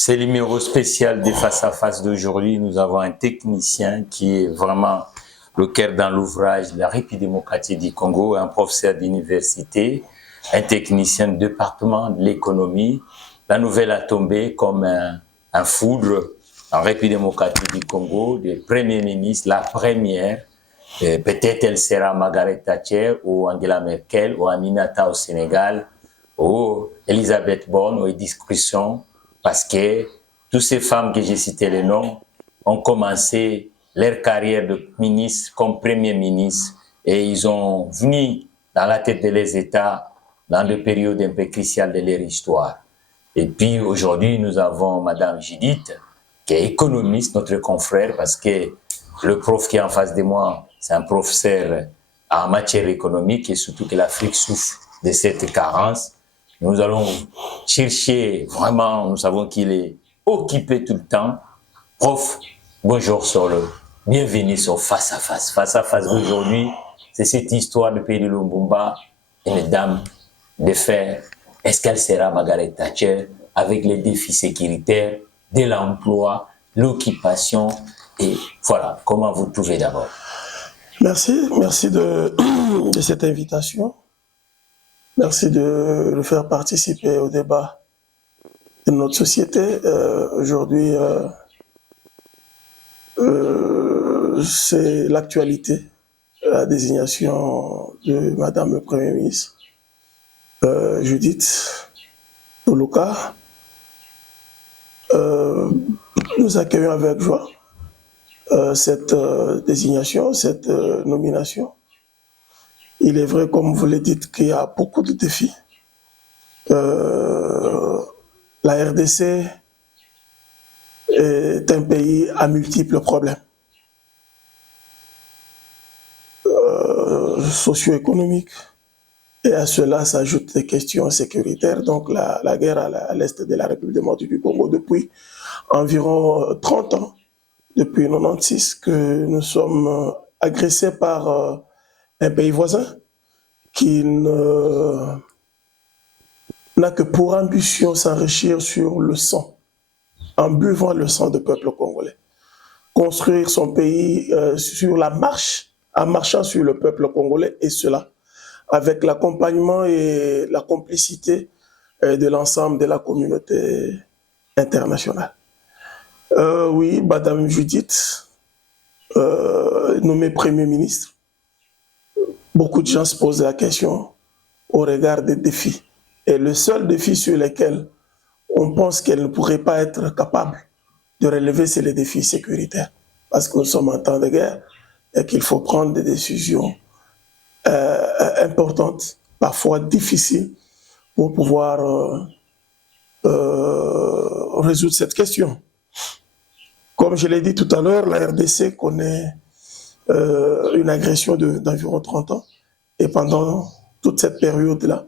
C'est le numéro spécial des Face à Face d'aujourd'hui. Nous avons un technicien qui est vraiment le cœur dans l'ouvrage de la République démocratique du Congo, un professeur d'université, un technicien de département de l'économie. La nouvelle a tombé comme un foudre en République démocratique du Congo, du Premier ministre, la première. Peut-être elle sera Margaret Thatcher ou Angela Merkel ou Aminata au Sénégal ou Elisabeth Borne ou discussion parce que toutes ces femmes que j'ai citées les noms ont commencé leur carrière de ministre comme premier ministre et ils ont venu dans la tête de les États dans des périodes un peu cruciales de leur histoire. Et puis aujourd'hui, nous avons Madame Judith, qui est économiste, notre confrère, parce que le prof qui est en face de moi, c'est un professeur en matière économique et surtout que l'Afrique souffre de cette carence. Nous allons chercher, vraiment, nous savons qu'il est occupé tout le temps. Prof, bonjour Solo, bienvenue sur Face à Face. Face à Face aujourd'hui, c'est cette histoire de pays de Lumumba, une dame de fer. Est-ce qu'elle sera Margaret Thatcher avec les défis sécuritaires, de l'emploi, l'occupation et voilà, comment vous trouvez d'abord? Merci de cette invitation. Merci de le faire participer au débat de notre société. Aujourd'hui, c'est l'actualité, la désignation de Madame le Premier ministre, Judith Toloka. Nous accueillons avec joie cette désignation, cette nomination. Il est vrai, comme vous le dites, qu'il y a beaucoup de défis. La RDC est un pays à multiples problèmes. Socio-économiques, et à cela s'ajoutent des questions sécuritaires. Donc la guerre à l'est de la République démocratique du Congo depuis environ 30 ans, depuis 1996, que nous sommes agressés par un pays voisin qui n'a que pour ambition s'enrichir sur le sang, en buvant le sang du peuple congolais. Construire son pays sur la marche, en marchant sur le peuple congolais, et cela avec l'accompagnement et la complicité de l'ensemble de la communauté internationale. Oui, Madame Judith, nommée Premier ministre, beaucoup de gens se posent la question au regard des défis. Et le seul défi sur lequel on pense qu'elle ne pourrait pas être capable de relever, c'est les défis sécuritaires. Parce que nous sommes en temps de guerre et qu'il faut prendre des décisions importantes, parfois difficiles, pour pouvoir résoudre cette question. Comme je l'ai dit tout à l'heure, la RDC connaît une agression d'environ 30 ans. Et pendant toute cette période-là,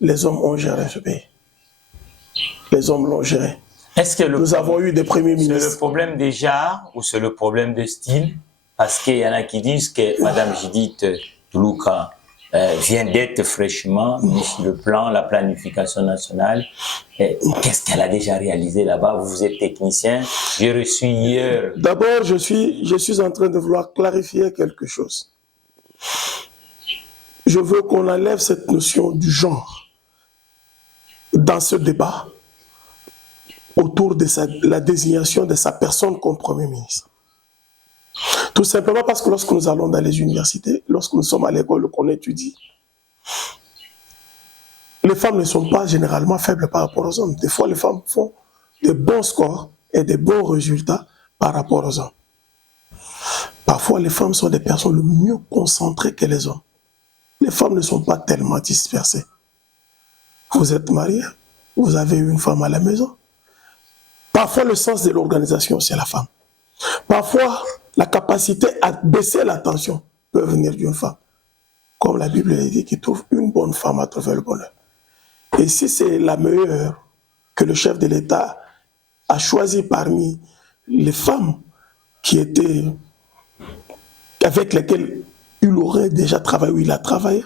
les hommes ont géré ce pays. Les hommes l'ont géré. Est-ce que nous avons eu des premiers ministres. C'est le problème des genres ou c'est le problème de style? Parce qu'il y en a qui disent que Mme Judith Toloka vient d'être fraîchement mise sur le plan, la planification nationale. Qu'est-ce qu'elle a déjà réalisé là-bas? Vous êtes technicien. J'ai reçu hier. D'abord, je suis en train de vouloir clarifier quelque chose. Je veux qu'on enlève cette notion du genre dans ce débat autour de la désignation de sa personne comme Premier ministre. Tout simplement parce que lorsque nous allons dans les universités, lorsque nous sommes à l'école, qu'on étudie, les femmes ne sont pas généralement faibles par rapport aux hommes. Des fois, les femmes font de bons scores et de bons résultats par rapport aux hommes. Parfois, les femmes sont des personnes le mieux concentrées que les hommes. Les femmes ne sont pas tellement dispersées. Vous êtes marié, vous avez une femme à la maison. Parfois, le sens de l'organisation, c'est la femme. Parfois, la capacité à baisser la tension peut venir d'une femme. Comme la Bible dit, qui trouve une bonne femme à trouver le bonheur. Et si c'est la meilleure que le chef de l'État a choisi parmi les femmes avec lesquelles il aurait déjà travaillé ou il a travaillé,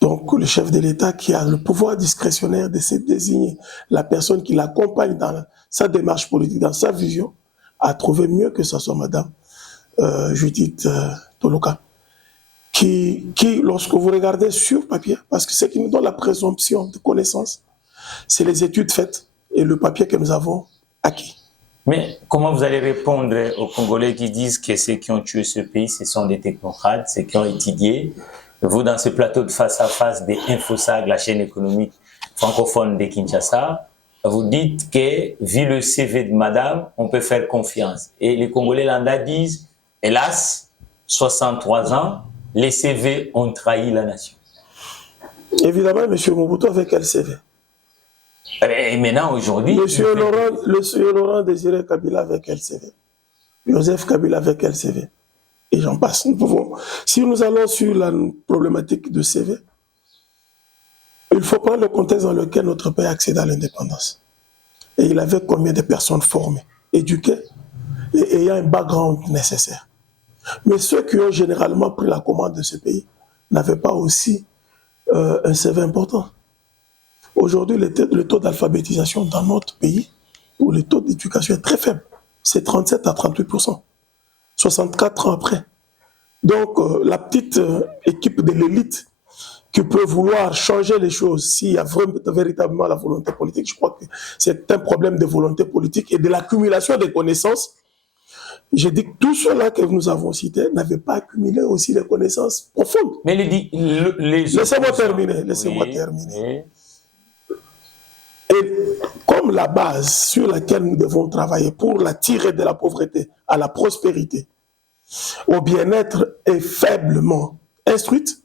donc le chef de l'État qui a le pouvoir discrétionnaire de se désigner la personne qui l'accompagne sa démarche politique, dans sa vision, a trouvé mieux que ce soit Madame Judith Toloka, qui, lorsque vous regardez sur papier, parce que ce qui nous donne la présomption de connaissance, c'est les études faites et le papier que nous avons acquis. Mais comment vous allez répondre aux Congolais qui disent que ceux qui ont tué ce pays, ce sont des technocrates, ceux qui ont étudié? Vous, dans ce plateau de face à face des InfoSag, la chaîne économique francophone de Kinshasa, vous dites que, vu le CV de madame, on peut faire confiance. Et les Congolais lambda disent, hélas, 63 ans, les CV ont trahi la nation. Évidemment, M. Mobutu avec quel CV? Et maintenant, aujourd'hui... Monsieur Laurent Désiré Kabila avec quel CV? Joseph Kabila avec quel CV? Et j'en passe. Nous pouvons, si nous allons sur la problématique de CV, il faut prendre le contexte dans lequel notre pays accède à l'indépendance. Et il avait combien de personnes formées, éduquées et ayant un background nécessaire. Mais ceux qui ont généralement pris la commande de ce pays n'avaient pas aussi un CV important. Aujourd'hui, le taux d'alphabétisation dans notre pays, ou le taux d'éducation est très faible. C'est 37 à 38%. 64 ans après. Donc, la petite équipe de l'élite qui peut vouloir changer les choses, s'il y a véritablement la volonté politique, je crois que c'est un problème de volonté politique et de l'accumulation des connaissances. J'ai dit que tous ceux-là que nous avons cités n'avaient pas accumulé aussi les connaissances profondes. Mais laissez-moi terminer. Oui. Et comme la base sur laquelle nous devons travailler pour la tirer de la pauvreté à la prospérité, au bien-être est faiblement instruite,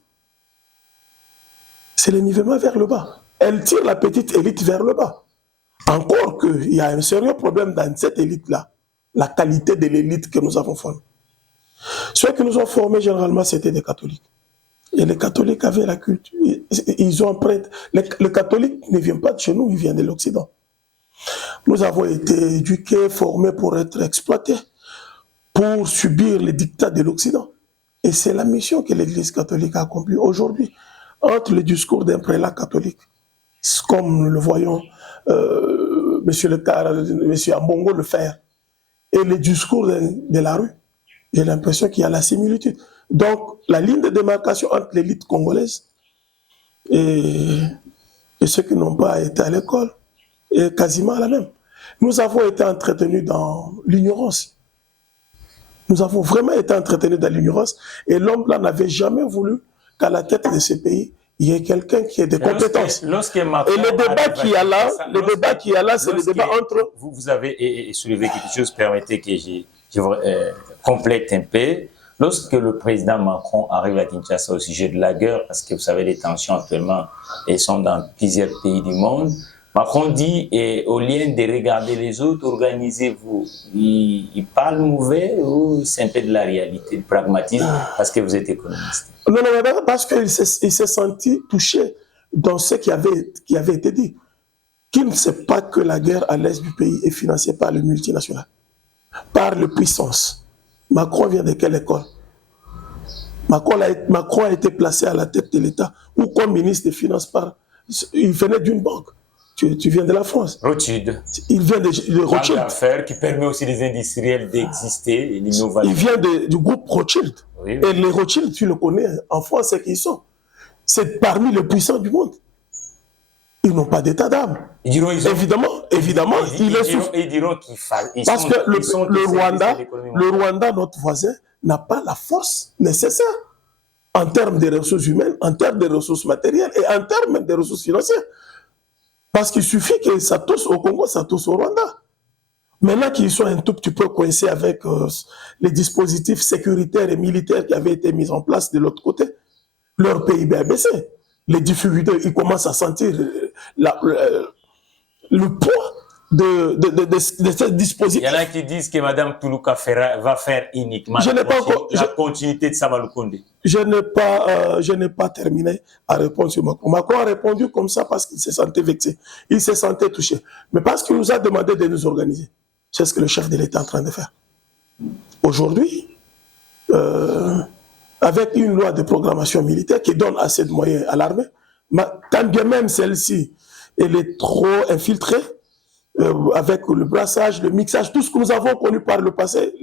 c'est le nivellement vers le bas. Elle tire la petite élite vers le bas. Encore qu'il y a un sérieux problème dans cette élite-là, la qualité de l'élite que nous avons formée. Ceux qui nous ont formés, généralement, c'était des catholiques. Et les catholiques avaient la culture. Ils ont emprunté. Les catholiques ne viennent pas de chez nous, ils viennent de l'Occident. Nous avons été éduqués, formés pour être exploités, pour subir les dictats de l'Occident. Et c'est la mission que l'Église catholique a accomplie aujourd'hui. Entre le discours d'un prélat catholique, comme nous le voyons M. Ambongo le faire, et le discours de la rue, j'ai l'impression qu'il y a la similitude. Donc, la ligne de démarcation entre l'élite congolaise et ceux qui n'ont pas été à l'école est quasiment la même. Nous avons été entretenus dans l'ignorance. Nous avons vraiment été entretenus dans l'ignorance et l'homme là n'avait jamais voulu qu'à la tête de ce pays, il y ait quelqu'un qui ait des compétences. Et le débat qu'il y a là, c'est le débat entre... Vous avez soulevé quelque chose, permettez que je complète un peu. Lorsque le président Macron arrive à Kinshasa au sujet de la guerre, parce que vous savez, les tensions actuellement elles sont dans plusieurs pays du monde, Macron dit, au lieu de regarder les autres, organisez-vous. Il parle mauvais ou c'est un peu de la réalité, du pragmatisme, parce que vous êtes économiste? Non, parce qu'il s'est senti touché dans ce qui avait été dit. Qu'il ne sait pas que la guerre à l'est du pays est financée par les multinationales, par les puissances. Macron vient de quelle école? Macron a été placé à la tête de l'État ou comme ministre des Finances il venait d'une banque. Tu viens de la France. Rothschild. Il vient de Rothschild. D'affaires qui permet aussi aux industriels d'exister et d'innover. Il vient du groupe Rothschild. Oui. Et les Rothschild, tu le connais en France, c'est qui ils sont. C'est parmi les puissants du monde. Ils n'ont pas d'état d'âme. Évidemment, ils diront qu'il fallait. Parce que le Rwanda, notre voisin, n'a pas la force nécessaire en termes de ressources humaines, en termes de ressources matérielles et en termes même de ressources financières. Parce qu'il suffit que ça touche au Congo, ça touche au Rwanda. Maintenant qu'ils sont un tout petit peu coincés avec les dispositifs sécuritaires et militaires qui avaient été mis en place de l'autre côté, leur PIB a baissé. Les difficultés, ils commencent à sentir le poids de ces dispositifs. Il y en a qui disent que Mme Toulouka va faire uniquement la continuité de Samaloukonde. Je n'ai pas terminé à répondre sur Macron. Macron a répondu comme ça parce qu'il se sentait vexé. Il se sentait touché. Mais parce qu'il nous a demandé de nous organiser. C'est ce que le chef de l'État est en train de faire. Aujourd'hui, avec une loi de programmation militaire qui donne assez de moyens à l'armée, quand bien même celle-ci, elle est trop infiltrée, avec le brassage, le mixage, tout ce que nous avons connu par le passé,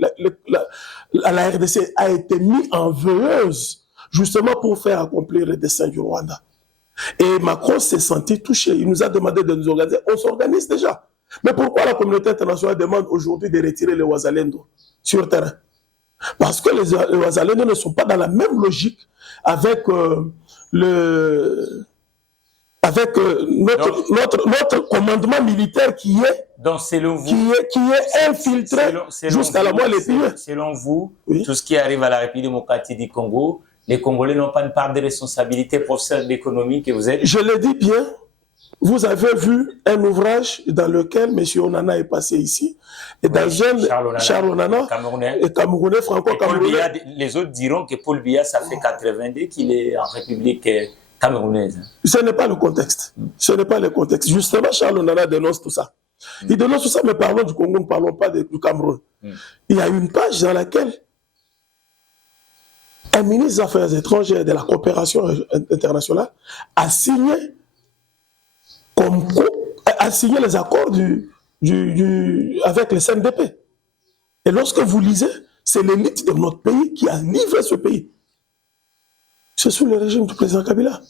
la RDC a été mis en veilleuse justement pour faire accomplir les desseins du Rwanda. Et Macron s'est senti touché. Il nous a demandé de nous organiser. On s'organise déjà. Mais pourquoi la communauté internationale demande aujourd'hui de retirer les Ouazalendo sur terrain? Parce que les Ouazalendo ne sont pas dans la même logique avec notre commandement militaire qui est infiltré jusqu'à la moelle épinière. Selon vous, oui, tout ce qui arrive à la République démocratique du Congo, les Congolais n'ont pas une part de responsabilité, professeur d'économie que vous êtes? Je le dis bien. Vous avez vu un ouvrage dans lequel M. Onana est passé ici, et dans Charles Onana, Camerounais, franco-camerounais. Les autres diront que Paul Biya, ça fait 82 qu'il est en République camerounaise. Ce n'est pas le contexte. Ce n'est pas le contexte. Justement, Charles Onana dénonce tout ça. Il dénonce tout ça, mais parlons du Congo, ne parlons pas du Cameroun. Il y a une page dans laquelle un ministre des Affaires étrangères de la coopération internationale a signé les accords avec le CNDP. Et lorsque vous lisez, c'est l'élite de notre pays qui a livré ce pays. C'est sous le régime du président Kabila.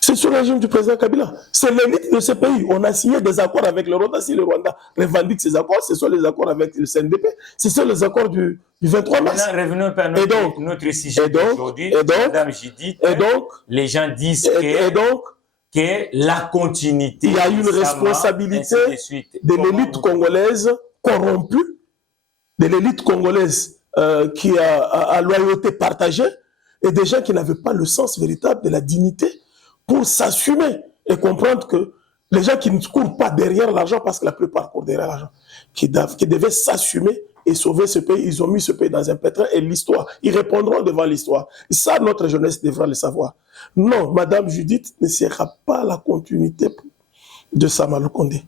C'est sous le régime du président Kabila. C'est l'élite de ce pays. On a signé des accords avec le Rwanda. Si le Rwanda revendique ces accords, ce sont les accords avec le CNDP. Ce sont les accords du 23 mars. Maintenant, revenons par notre sujet d'aujourd'hui. Madame Judith, les gens disent que la continuité... Il y a une responsabilité de l'élite congolaise corrompue, de l'élite congolaise qui a loyauté partagée, et des gens qui n'avaient pas le sens véritable de la dignité pour s'assumer et comprendre que les gens qui ne courent pas derrière l'argent, parce que la plupart courent derrière l'argent, qui devaient s'assumer et sauver ce pays, ils ont mis ce pays dans un pétrin, et l'histoire, ils répondront devant l'histoire. Ça, notre jeunesse devra le savoir. Non, Madame Judith ne sera pas la continuité de Sama Lukonde.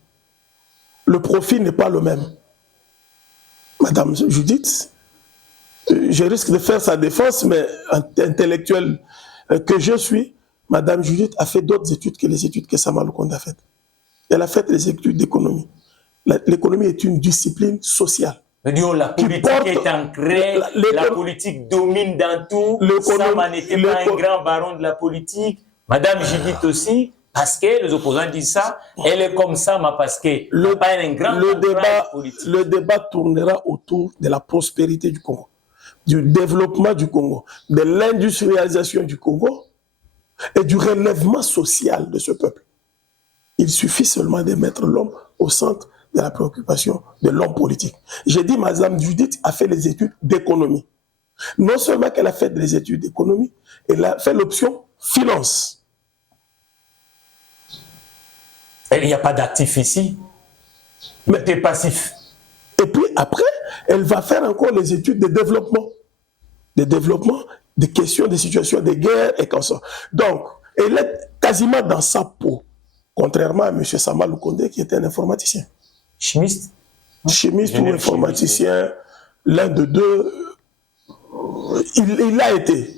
Le profil n'est pas le même. Madame Judith, je risque de faire sa défense, mais intellectuelle que je suis, Madame Judith a fait d'autres études que les études que Sama Lukonde a faites. Elle a fait les études d'économie. L'économie est une discipline sociale. Mais disons, la politique est ancrée, la politique domine dans tout. Sama n'était pas un grand baron de la politique. Madame Judith aussi, parce que les opposants disent ça, elle est comme Sama parce qu'elle n'est pas un grand politique. Le débat tournera autour de la prospérité du Congo, du développement du Congo, de l'industrialisation du Congo et du relèvement social de ce peuple. Il suffit seulement de mettre l'homme au centre de la préoccupation de l'homme politique. J'ai dit, Madame Judith a fait les études d'économie. Non seulement qu'elle a fait des études d'économie, elle a fait l'option finance. Il n'y a pas d'actif ici, mais c'est passif. Et puis après, elle va faire encore les études de développement. De développement, des questions, des situations de guerre et comme ça. Donc, elle est quasiment dans sa peau, contrairement à M. Sama Lukonde qui était un informaticien. Chimiste? Chimiste ou informaticien, l'un de deux, il l'a été.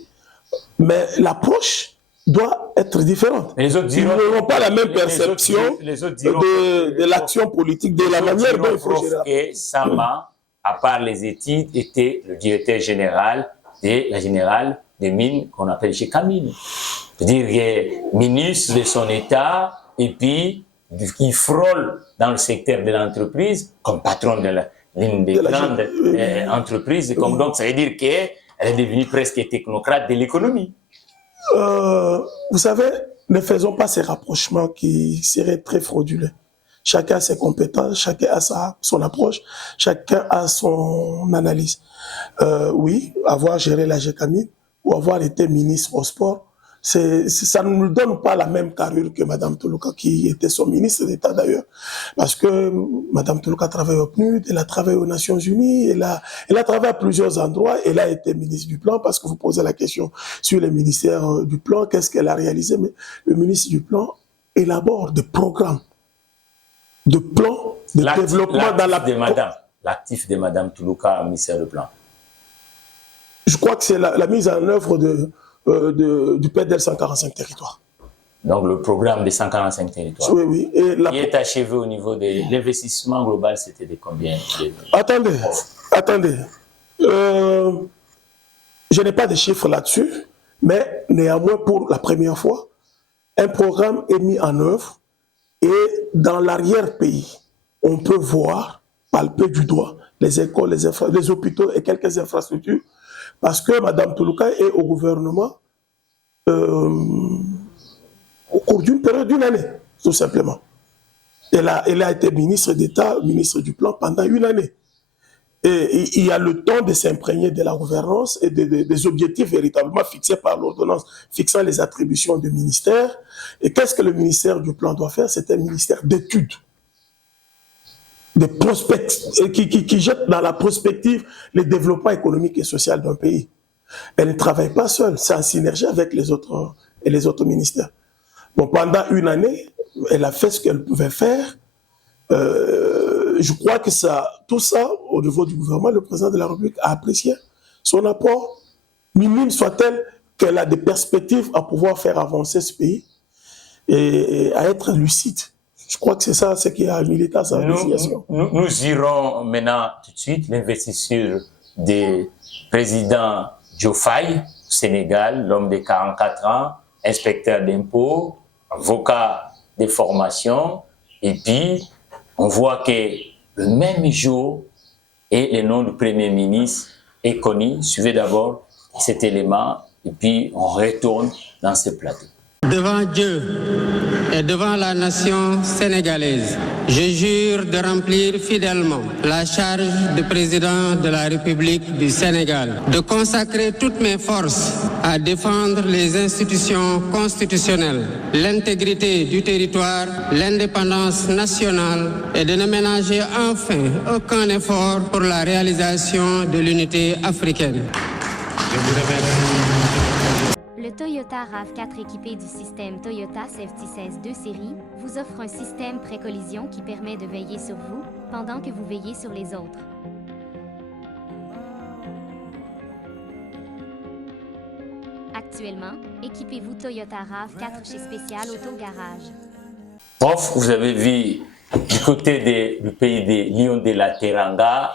Mais l'approche doit être différente. Les autres ils n'auront pas la même perception de l'action politique, de la manière dont il faut gérer. Et Sama, à part les études, était le directeur général de la générale des mines qu'on appelle chez Camille. C'est-à-dire ministre de son État, et puis qui frôle dans le secteur de l'entreprise comme patron de l'une des grandes entreprises. Comme donc, ça veut dire qu'elle est devenue presque technocrate de l'économie. Vous savez, ne faisons pas ces rapprochements qui seraient très frauduleux. Chacun a ses compétences, chacun a son approche, chacun a son analyse. Oui, avoir géré la GECAMIN ou avoir été ministre au sport, ça ne nous donne pas la même carrure que Mme Toluka, qui était son ministre d'État d'ailleurs. Parce que Mme Toluka travaille au PNUD, elle a travaillé aux Nations Unies, elle a travaillé à plusieurs endroits, elle a été ministre du Plan, parce que vous posez la question sur le ministère du Plan, qu'est-ce qu'elle a réalisé? Mais le ministre du Plan élabore des programmes de plans de développement dans la... L'actif de Mme Toluka au ministère du Plan. Je crois que c'est la mise en œuvre du PDL 145 territoires. Donc le programme des 145 territoires. Oui, oui. Et qui est achevé au niveau de l'investissement global, c'était de combien? Attendez. Je n'ai pas de chiffres là-dessus, mais néanmoins, pour la première fois, un programme est mis en œuvre et dans l'arrière-pays, on peut voir, palper du doigt, les écoles, les hôpitaux et quelques infrastructures, parce que Mme Toulouka est au gouvernement au cours d'une période d'une année, tout simplement. Elle a été ministre d'État, ministre du Plan pendant une année. Et il y a le temps de s'imprégner de la gouvernance et des objectifs véritablement fixés par l'ordonnance, fixant les attributions du ministère. Et qu'est-ce que le ministère du Plan doit faire? C'est un ministère d'études, qui jette dans la prospective le développement économique et social d'un pays. Elle ne travaille pas seule, c'est en synergie avec les autres ministères. Bon, pendant une année, elle a fait ce qu'elle pouvait faire. Je crois que tout ça, au niveau du gouvernement, le président de la République a apprécié son apport, minime soit-elle, qu'elle a des perspectives à pouvoir faire avancer ce pays et à être lucide. Je crois que c'est ça ce qui a milité à sa désignation. Nous irons maintenant tout de suite l'investiture du président Diomaye au Sénégal, l'homme de 44 ans, inspecteur d'impôts, avocat de formation, et puis on voit que le même jour, et le nom du Premier ministre est connu. Suivez d'abord cet élément, et puis on retourne dans ce plateau. Devant Dieu et devant la nation sénégalaise, je jure de remplir fidèlement la charge de président de la République du Sénégal, de consacrer toutes mes forces à défendre les institutions constitutionnelles, l'intégrité du territoire, l'indépendance nationale et de ne ménager enfin aucun effort pour la réalisation de l'unité africaine. Je vous remercie. Le Toyota RAV4 équipé du système Toyota Safety 16-2 série vous offre un système pré-collision qui permet de veiller sur vous pendant que vous veillez sur les autres. Actuellement, équipez-vous Toyota RAV4 chez Spécial Auto Garage. Prof, vous avez vu du côté du pays des Lions de la Teranga,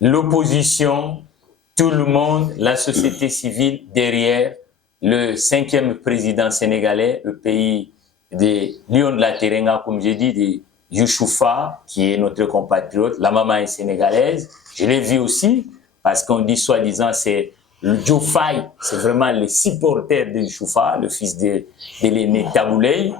l'opposition, tout le monde, la société civile derrière le 5e président sénégalais, le pays des Lions de la Teranga, comme j'ai dit, de Youssoufa, qui est notre compatriote, la maman est sénégalaise. Je l'ai vu aussi, parce qu'on dit soi-disant c'est le Diomaye, c'est vraiment le supporter de Youssoufa, le fils de l'aîné Tabouley.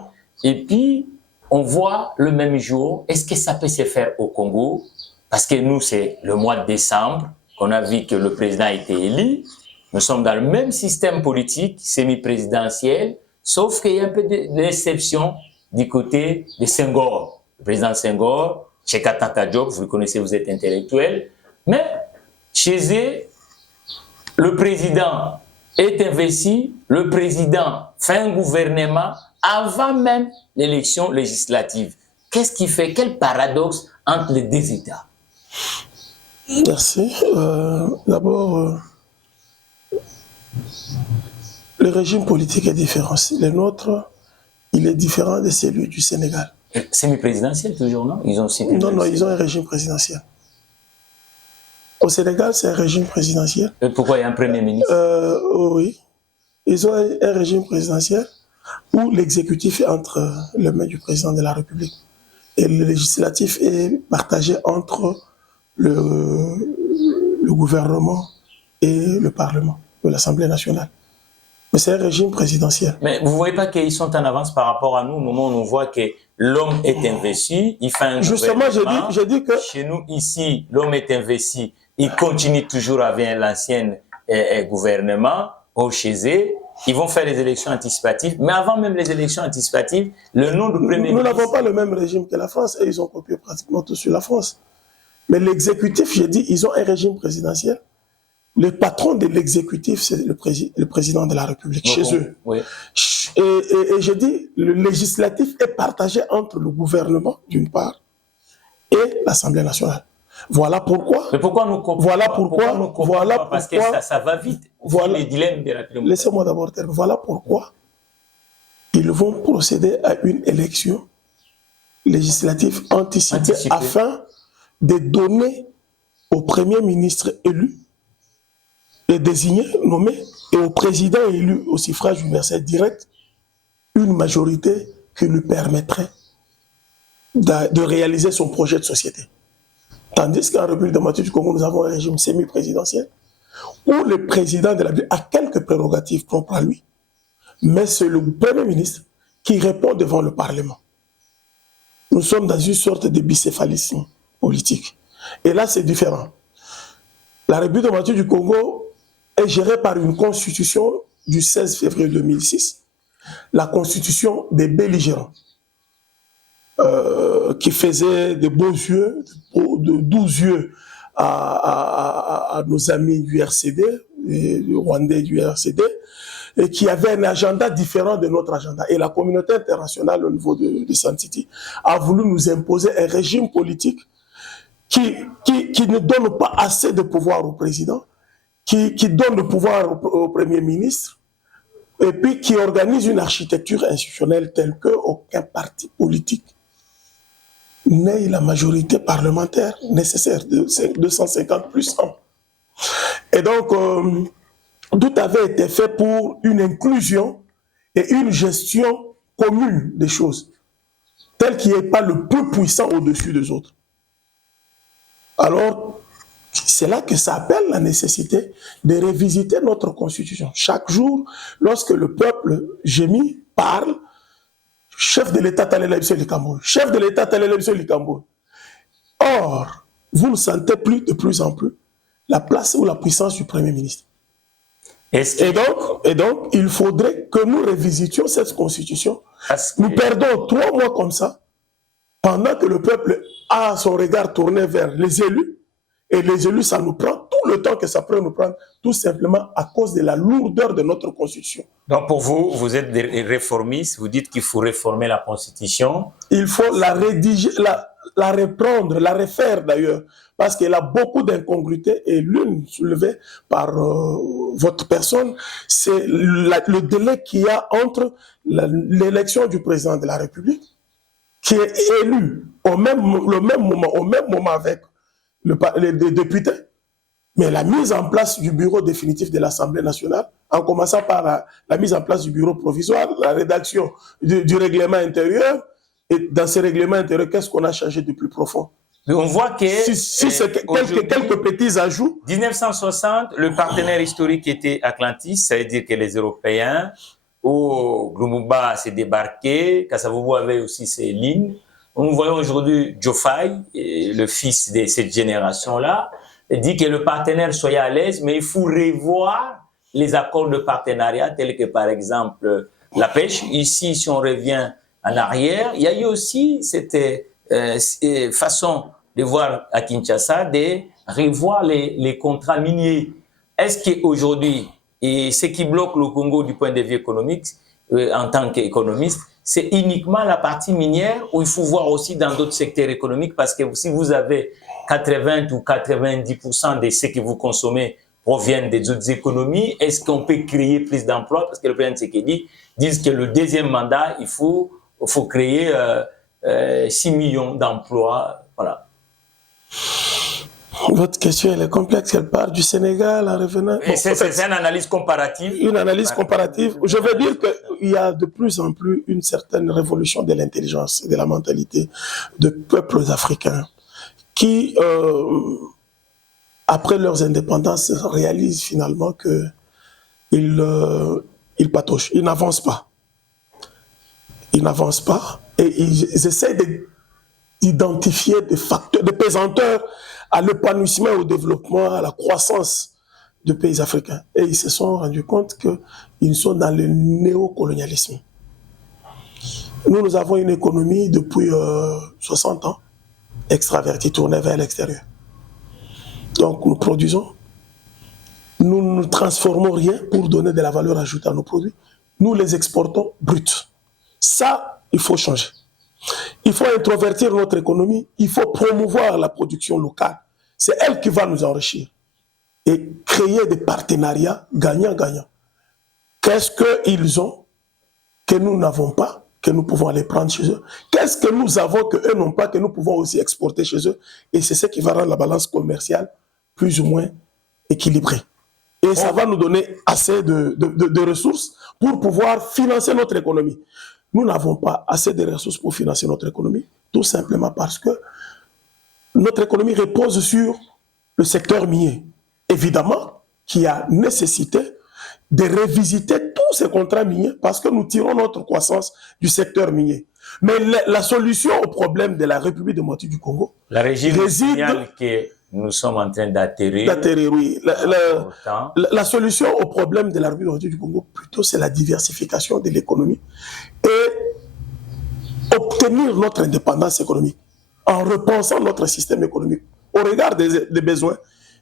Et puis, on voit le même jour, est-ce que ça peut se faire au Congo? Parce que nous, c'est le mois de décembre qu'on a vu que le président a été élu. Nous sommes dans le même système politique semi-présidentiel, sauf qu'il y a un peu d'exception du côté de Senghor. Le président Senghor, Cheikh Anta Diop, vous le connaissez, vous êtes intellectuel, mais chez eux, le président est investi, le président fait un gouvernement avant même l'élection législative. Qu'est-ce qui fait, quel paradoxe entre les deux États? Merci. D'abord, le régime politique est différent. Le nôtre, il est différent de celui du Sénégal. Semi-présidentiel toujours, non? Ils ont Non, ils ont un régime présidentiel. Au Sénégal, c'est un régime présidentiel. Et pourquoi il y a un premier ministre? Oui. Ils ont un régime présidentiel où l'exécutif est entre les mains du président de la République. Et le législatif est partagé entre le gouvernement et le Parlement, de l'Assemblée nationale. Mais c'est un régime présidentiel. Mais vous ne voyez pas qu'ils sont en avance par rapport à nous, au moment où on voit que l'homme est investi, il fait un Justement, j'ai dit que... Chez nous, ici, l'homme est investi, il continue toujours avec l'ancien gouvernement, ou chez eux, ils vont faire les élections anticipatives, mais avant même les élections anticipatives, le nom du Premier ministre... Nous n'avons pas le même régime que la France, et ils ont copié pratiquement tout sur la France. Mais l'exécutif, j'ai dit, ils ont un régime présidentiel. Le patron de l'exécutif, c'est le président de la République, chez eux. Oui. Et j'ai dit, le législatif est partagé entre le gouvernement, d'une part, et l'Assemblée nationale. Voilà pourquoi... Mais pourquoi nous comprenons? Voilà pourquoi... Parce que ça va vite. Voilà. Les dilemmes de la démocratie. Laissez-moi d'abord terminer. Voilà pourquoi ils vont procéder à une élection législative anticipée afin de donner au Premier ministre élu et désigné, nommé, et au président élu au suffrage universel direct, une majorité qui lui permettrait de réaliser son projet de société. Tandis qu'en République démocratique du Congo, nous avons un régime semi-présidentiel où le président de la République a quelques prérogatives propres à lui, mais c'est le Premier ministre qui répond devant le Parlement. Nous sommes dans une sorte de bicéphalisme politique. Et là, c'est différent. La République démocratique du Congo est gérée par une constitution du 16 février 2006, la constitution des belligérants, qui faisait de beaux yeux, de 12 yeux à nos amis du RCD, les Rwandais du RCD, et qui avait un agenda différent de notre agenda. Et la communauté internationale au niveau de Sun City a voulu nous imposer un régime politique qui ne donne pas assez de pouvoir au président, qui donne le pouvoir au Premier ministre, et puis qui organise une architecture institutionnelle telle qu'aucun parti politique n'ait la majorité parlementaire nécessaire de 250 plus 1. Et donc, tout avait été fait pour une inclusion et une gestion commune des choses, telle qu'il n'y ait pas le plus puissant au-dessus des autres. Alors, c'est là que ça appelle la nécessité de révisiter notre constitution. Chaque jour, lorsque le peuple gémit, parle, chef de l'État à l'élection du Cameroun, chef de l'État à l'élection du Cameroun. Or, vous ne sentez plus de plus en plus la place ou la puissance du Premier ministre. Et donc, il faudrait que nous révisitions cette constitution. Nous perdons 3 mois comme ça, pendant que le peuple a son regard tourné vers les élus, et les élus, ça nous prend tout le temps que ça peut nous prendre, tout simplement à cause de la lourdeur de notre constitution. Donc pour vous, vous êtes des réformistes, vous dites qu'il faut réformer la constitution. Il faut la rédiger, la reprendre, la refaire d'ailleurs, parce qu'elle a beaucoup d'incongruités, et l'une soulevée par votre personne, c'est le délai qu'il y a entre l'élection du président de la République, qui est élu au même moment avec les députés, mais la mise en place du bureau définitif de l'Assemblée nationale, en commençant par la mise en place du bureau provisoire, la rédaction du règlement intérieur, et dans ce règlement intérieur, qu'est-ce qu'on a changé de plus profond? Mais on voit que si c'est quelques petits ajouts. 1960, le partenaire historique était Atlantis, ça veut dire que les Européens, où Lumumba s'est débarqué, Kasavubu avait aussi ses lignes. Nous voyons aujourd'hui Diomaye, le fils de cette génération-là, dit que le partenaire soit à l'aise, mais il faut revoir les accords de partenariat, tels que par exemple la pêche. Ici, si on revient en arrière, il y a eu aussi cette façon de voir à Kinshasa de revoir les contrats miniers. Est-ce qu'aujourd'hui, et ce qui bloque le Congo du point de vue économique, en tant qu'économiste, c'est uniquement la partie minière, où il faut voir aussi dans d'autres secteurs économiques, parce que si vous avez 80 ou 90% de ce que vous consommez proviennent des autres économies, est-ce qu'on peut créer plus d'emplois? Parce que le président Tshisekedi dit que le deuxième mandat, il faut créer 6 millions d'emplois. Voilà. Votre question, elle est complexe. Elle part du Sénégal en revenant. Bon, c'est une analyse comparative. Une analyse comparative. Je veux dire qu'il y a de plus en plus une certaine révolution de l'intelligence et de la mentalité de peuples africains qui, après leurs indépendances, réalisent finalement qu'ils patauchent. Ils n'avancent pas. Ils n'avancent pas et ils essaient d'identifier des facteurs, des pesanteurs à l'épanouissement, au développement, à la croissance des pays africains. Et ils se sont rendus compte qu'ils sont dans le néocolonialisme. Nous avons une économie depuis 60 ans, extravertie, tournée vers l'extérieur. Donc nous produisons, nous ne transformons rien pour donner de la valeur ajoutée à nos produits. Nous les exportons bruts. Ça, il faut changer. Il faut introvertir notre économie, il faut promouvoir la production locale. C'est elle qui va nous enrichir. Et créer des partenariats gagnant-gagnant. Qu'est-ce qu'ils ont que nous n'avons pas, que nous pouvons aller prendre chez eux? Qu'est-ce que nous avons qu'eux n'ont pas, que nous pouvons aussi exporter chez eux? Et c'est ce qui va rendre la balance commerciale plus ou moins équilibrée. Et ça va nous donner assez de ressources pour pouvoir financer notre économie. Nous n'avons pas assez de ressources pour financer notre économie, tout simplement parce que notre économie repose sur le secteur minier. Évidemment, qui a nécessité de révisiter tous ces contrats miniers parce que nous tirons notre croissance du secteur minier. Mais la solution au problème de la République démocratique du Congo la régie signale que nous sommes en train d'atterrir. Oui. La solution au problème de la République démocratique du Congo, plutôt, c'est la diversification de l'économie et obtenir notre indépendance économique en repensant notre système économique au regard des besoins,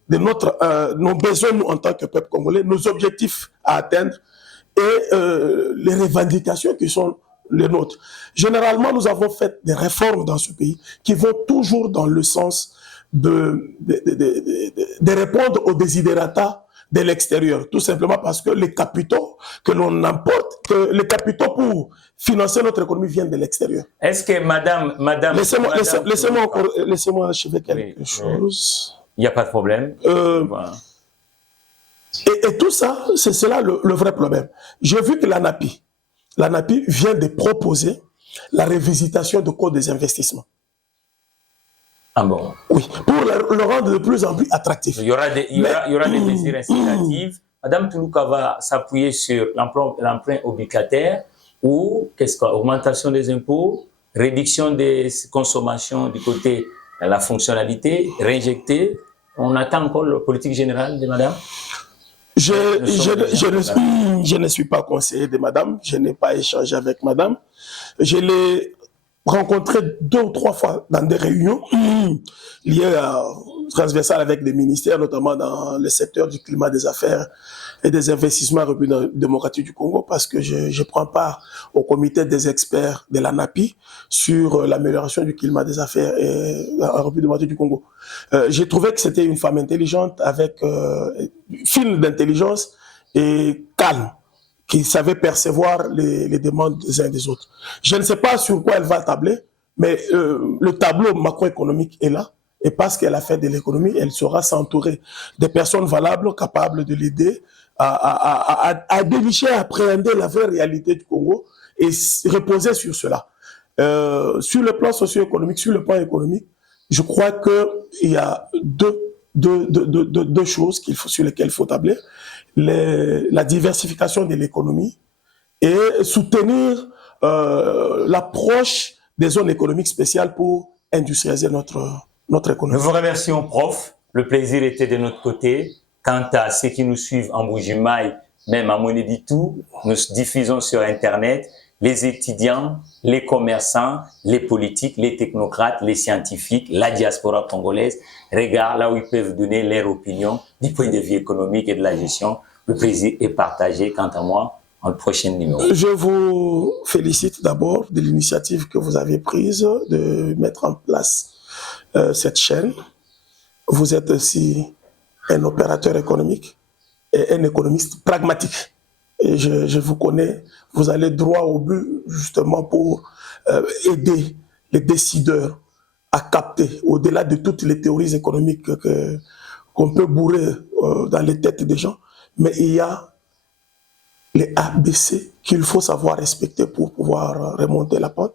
de nos besoins, nous, en tant que peuple congolais, nos objectifs à atteindre et les revendications qui sont les nôtres. Généralement, nous avons fait des réformes dans ce pays qui vont toujours dans le sens de répondre aux desiderata de l'extérieur, tout simplement parce que les capitaux que l'on importe, que les capitaux pour financer notre économie viennent de l'extérieur. Est-ce que madame... Laissez-moi achever quelque chose. Il n'y a pas de problème. Voilà. Et tout ça, c'est cela le vrai problème. J'ai vu que l'ANAPI vient de proposer la révisitation du code des investissements. Ah bon? Oui, pour le rendre de plus en plus attractif. Il y aura des mesures incitatives. Madame Toulouka va s'appuyer sur l'emprunt obligataire ou augmentation des impôts, réduction des consommations du côté de la fonctionnalité, réinjecter. On attend encore la politique générale de madame? Je ne suis pas conseiller de madame, je n'ai pas échangé avec madame. Je l'ai rencontré 2 ou 3 fois dans des réunions liées transversales avec des ministères, notamment dans le secteur du climat, des affaires et des investissements en République démocratique du Congo, parce que je prends part au comité des experts de l'ANAPI sur l'amélioration du climat des affaires en République démocratique du Congo. J'ai trouvé que c'était une femme intelligente, avec fine d'intelligence et calme, qui savait percevoir les demandes des uns et des autres. Je ne sais pas sur quoi elle va tabler, mais le tableau macroéconomique est là. Et parce qu'elle a fait de l'économie, elle saura s'entourer des personnes valables, capables de l'aider à dénicher, à appréhender la vraie réalité du Congo et reposer sur cela. Sur le plan socio-économique, sur le plan économique, je crois qu'il y a deux choses sur lesquelles il faut tabler. La diversification de l'économie et soutenir l'approche des zones économiques spéciales pour industrialiser notre économie. Nous vous remercions, prof. Le plaisir était de notre côté. Quant à ceux qui nous suivent en Bujimaï, même à Moneditou, nous diffusons sur Internet les étudiants, les commerçants, les politiques, les technocrates, les scientifiques, la diaspora congolaise. Regardent là où ils peuvent donner leur opinion du point de vue économique et de la gestion. Le plaisir est partagé, quant à moi, en le prochain numéro. Je vous félicite d'abord de l'initiative que vous avez prise de mettre en place cette chaîne. Vous êtes aussi un opérateur économique et un économiste pragmatique. Et je vous connais, vous allez droit au but justement pour aider les décideurs à capter, au-delà de toutes les théories économiques qu'on peut bourrer dans les têtes des gens, mais il y a les ABC qu'il faut savoir respecter pour pouvoir remonter la pente.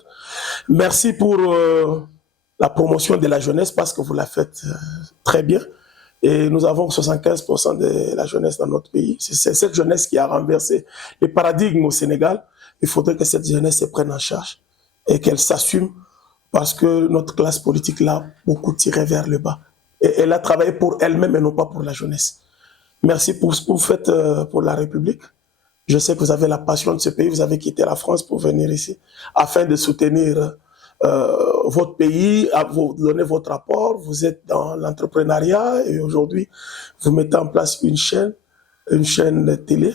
Merci pour la promotion de la jeunesse, parce que vous la faites très bien. Et nous avons 75% de la jeunesse dans notre pays. C'est cette jeunesse qui a renversé les paradigmes au Sénégal. Il faudrait que cette jeunesse se prenne en charge et qu'elle s'assume, parce que notre classe politique l'a beaucoup tiré vers le bas. Et elle a travaillé pour elle-même et non pas pour la jeunesse. Merci pour ce que vous faites pour la République. Je sais que vous avez la passion de ce pays. Vous avez quitté la France pour venir ici afin de soutenir votre pays, à vous donner votre apport. Vous êtes dans l'entrepreneuriat et aujourd'hui, vous mettez en place une chaîne de télé,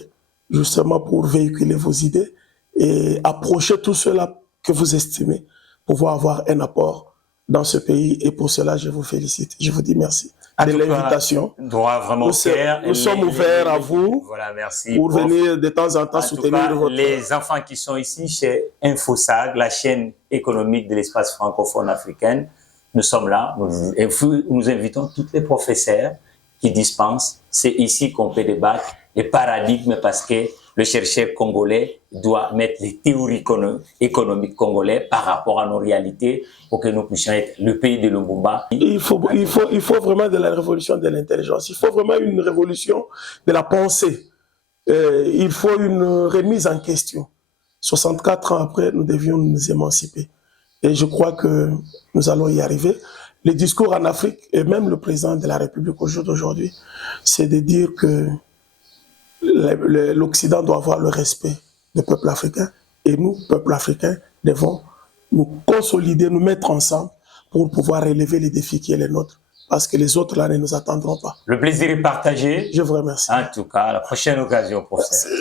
justement pour véhiculer vos idées et approcher tout cela que vous estimez pouvoir avoir un apport dans ce pays et pour cela, je vous félicite. Je vous dis merci de l'invitation. Nous sommes ouverts à vous voilà, merci, pour venir de temps en temps soutenir votre... Les enfants qui sont ici chez InfoSag, la chaîne économique de l'espace francophone africain, nous sommes là. Nous invitons tous les professeurs qui dispensent. C'est ici qu'on peut débattre les paradigmes parce que le chercheur congolais doit mettre les théories économiques congolais par rapport à nos réalités pour que nous puissions être le pays de Lumumba. Il faut vraiment de la révolution de l'intelligence. Il faut vraiment une révolution de la pensée. Il faut une remise en question. 64 ans après, nous devions nous émanciper. Et je crois que nous allons y arriver. Le discours en Afrique, et même le président de la République au jour d'aujourd'hui, c'est de dire que l'Occident doit avoir le respect du peuple africain et nous, peuple africain, devons nous consolider, nous mettre ensemble pour pouvoir relever les défis qui est les nôtres parce que les autres là ne nous attendront pas. Le plaisir est partagé. Je vous remercie. En tout cas, à la prochaine occasion, professeur.